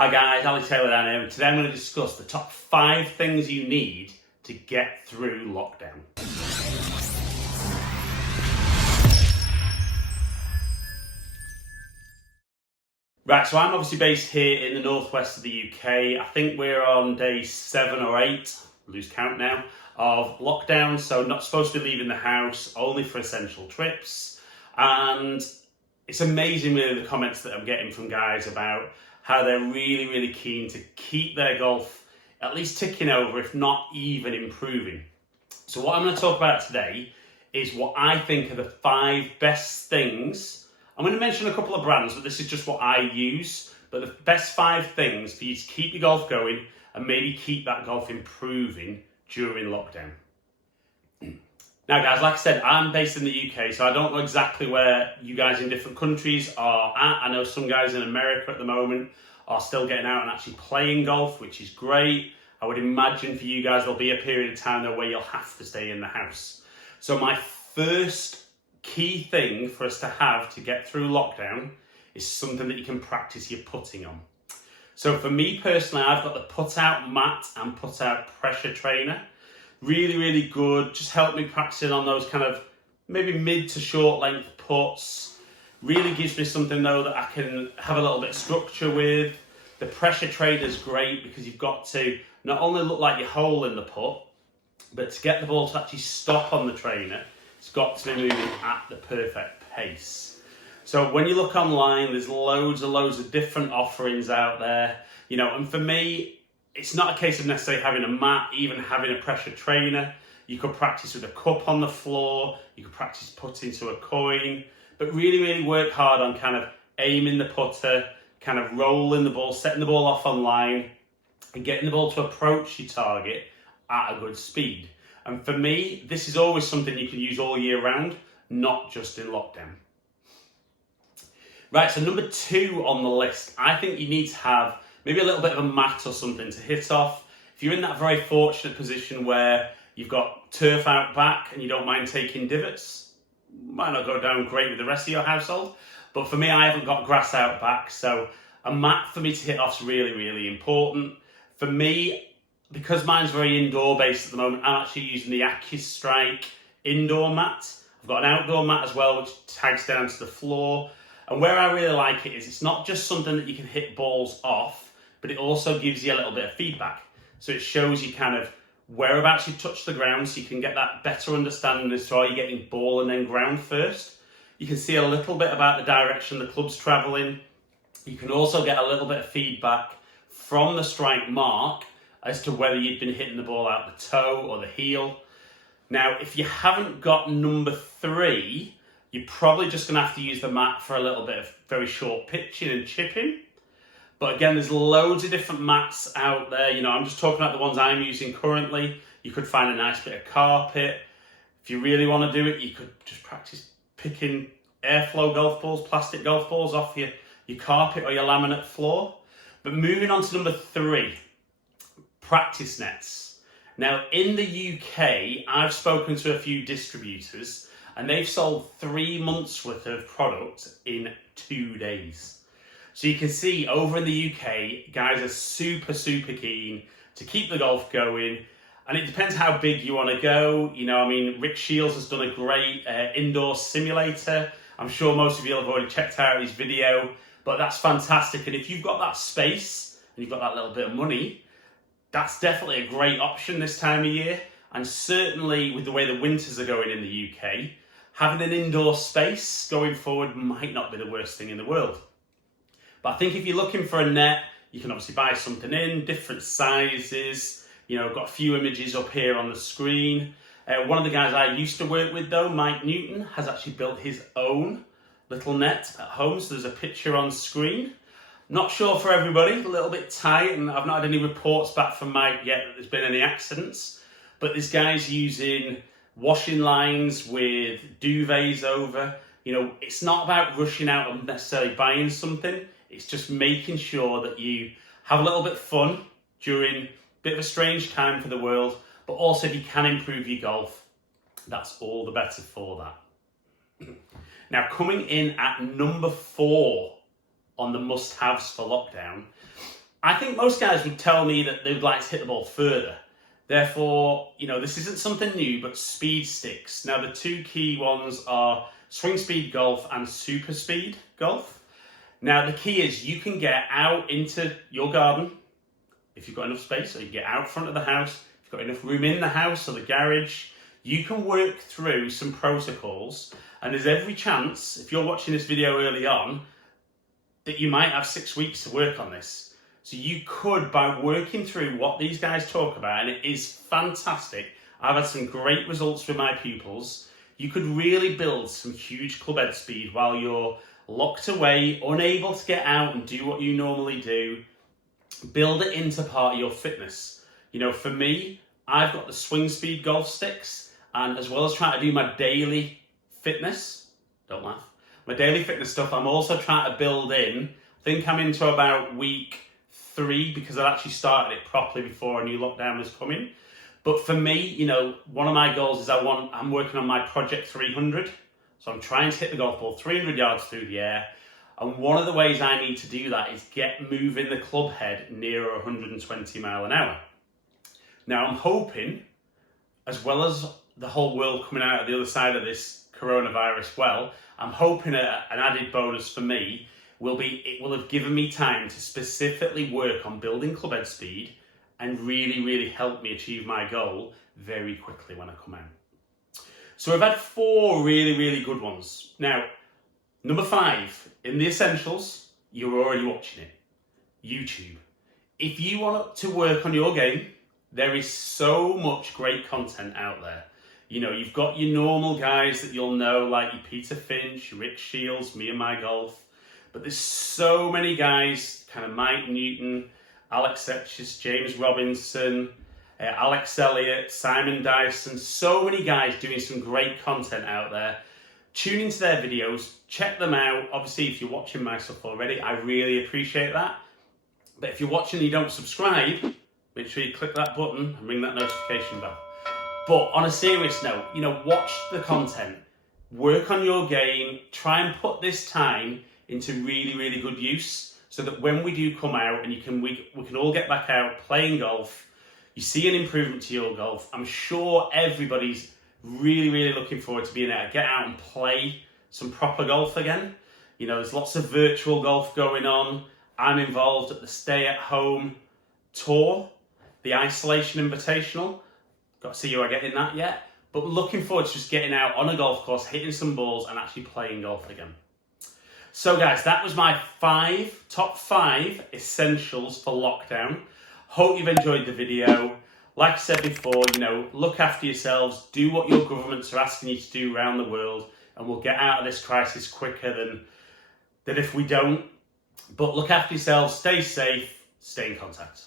Hi guys, Ali Taylor down here, and today I'm going to discuss the top 5 things you need to get through lockdown. Right, so I'm obviously based here in the northwest of the UK. I think we're on day 7 or 8, lose count now, of lockdown, so not supposed to be leaving the house, only for essential trips. And it's amazing really the comments that I'm getting from guys about how they're really keen to keep their golf at least ticking over, if not even improving. So what I'm going to talk about today is what I think are the 5 best things. I'm going to mention a couple of brands, but this is just what I use. But the best 5 things for you to keep your golf going and maybe keep that golf improving during lockdown. Now guys, like I said, I'm based in the UK, so I don't know exactly where you guys in different countries are at. I know some guys in America at the moment are still getting out and actually playing golf, which is great. I would imagine for you guys there'll be a period of time though where you'll have to stay in the house. So my first key thing for us to have to get through lockdown is something that you can practice your putting on. So for me personally, I've got the putt out mat and putt out pressure trainer. Really good, just help me practicing on those kind of maybe mid to short length putts. Really gives me something though that I can have a little bit of structure with. The pressure trainer is great because you've got to not only look like you're holding the putt, but to get the ball to actually stop on the trainer, it's got to be moving at the perfect pace. So when you look online, there's loads of different offerings out there, and for me, it's not a case of necessarily having a mat, even having a pressure trainer. You could practice with a cup on the floor, you could practice putting to a coin, but really work hard on kind of aiming the putter, kind of rolling the ball, setting the ball off on line, and getting the ball to approach your target at a good speed. And for me, this is always something you can use all year round, not just in lockdown. Right, so number 2 on the list, I think you need to have maybe a little bit of a mat or something to hit off. If you're in that very fortunate position where you've got turf out back and you don't mind taking divots, might not go down great with the rest of your household, but for me, I haven't got grass out back, so a mat for me to hit off is really important. For me, because mine's very indoor based at the moment, I'm actually using the AccuStrike indoor mat. I've got an outdoor mat as well, which tags down to the floor. And where I really like it is it's not just something that you can hit balls off, but it also gives you a little bit of feedback. So it shows you kind of whereabouts you touch the ground, so you can get that better understanding as to are you getting ball and then ground first. You can see a little bit about the direction the club's traveling. You can also get a little bit of feedback from the strike mark as to whether you've been hitting the ball out the toe or the heel. Now, if you haven't got number 3, you're probably just going to have to use the mat for a little bit of very short pitching and chipping. But again, there's loads of different mats out there. I'm just talking about the ones I'm using currently. You could find a nice bit of carpet. If you really want to do it, you could just practice picking airflow golf balls, plastic golf balls off your carpet or your laminate floor. But moving on to number 3, practice nets. Now, in the UK, I've spoken to a few distributors and they've sold 3 months worth of product in 2 days. So you can see over in the UK, guys are super keen to keep the golf going. And it depends how big you want to go. Rick Shields has done a great indoor simulator. I'm sure most of you have already checked out his video, but that's fantastic. And if you've got that space and you've got that little bit of money, that's definitely a great option this time of year. And certainly with the way the winters are going in the UK, having an indoor space going forward might not be the worst thing in the world. But I think if you're looking for a net, you can obviously buy something in different sizes. I've got a few images up here on the screen. One of the guys I used to work with though, Mike Newton, has actually built his own little net at home. So there's a picture on screen. Not sure for everybody, a little bit tight, and I've not had any reports back from Mike yet that there's been any accidents. But this guy's using washing lines with duvets over. It's not about rushing out and necessarily buying something. It's just making sure that you have a little bit of fun during a bit of a strange time for the world, but also if you can improve your golf, that's all the better for that. Now, coming in at number 4 on the must-haves for lockdown, I think most guys would tell me that they would like to hit the ball further. Therefore, this isn't something new, but speed sticks. Now, the two key ones are swing speed golf and super speed golf. Now, the key is you can get out into your garden if you've got enough space, or you can get out front of the house if you've got enough room in the house or the garage. You can work through some protocols, and there's every chance, if you're watching this video early on, that you might have 6 weeks to work on this. So you could, by working through what these guys talk about, and it is fantastic, I've had some great results with my pupils, you could really build some huge club head speed while you're locked away, unable to get out and do what you normally do. Build it into part of your fitness. For me, I've got the swing speed golf sticks, and as well as trying to do my daily fitness, don't laugh, my daily fitness stuff, I'm also trying to build in, I think I'm into about week 3 because I actually started it properly before a new lockdown was coming. But for me, one of my goals is I'm working on my Project 300. So I'm trying to hit the golf ball 300 yards through the air. And one of the ways I need to do that is get moving the club head nearer 120 mile an hour. Now I'm hoping, as well as the whole world coming out of the other side of this coronavirus I'm hoping an added bonus for me will be, it will have given me time to specifically work on building club head speed and really, really help me achieve my goal very quickly when I come out. So I've had 4 really, really good ones. Now, number 5, in the essentials, you're already watching it. YouTube. If you want to work on your game, there is so much great content out there. You've got your normal guys that you'll know, like your Peter Finch, Rick Shields, Me and My Golf. But there's so many guys, kind of Mike Newton, Alex Etches, James Robinson, Alex Elliott, Simon Dyson, so many guys doing some great content out there. Tune into their videos, check them out. Obviously, if you're watching my stuff already, I really appreciate that. But if you're watching and you don't subscribe, make sure you click that button and ring that notification bell. But on a serious note, watch the content, work on your game, try and put this time into really, really good use so that when we do come out and we can all get back out playing golf, you see an improvement to your golf. I'm sure everybody's really, really looking forward to being able to get out and play some proper golf again. There's lots of virtual golf going on. I'm involved at the Stay at Home Tour, the Isolation Invitational. Got to see who I get in that yet. But looking forward to just getting out on a golf course, hitting some balls and actually playing golf again. So guys, that was my top 5 essentials for lockdown. Hope you've enjoyed the video. Like I said before, look after yourselves, do what your governments are asking you to do around the world, and we'll get out of this crisis quicker than if we don't. But look after yourselves, stay safe, stay in contact.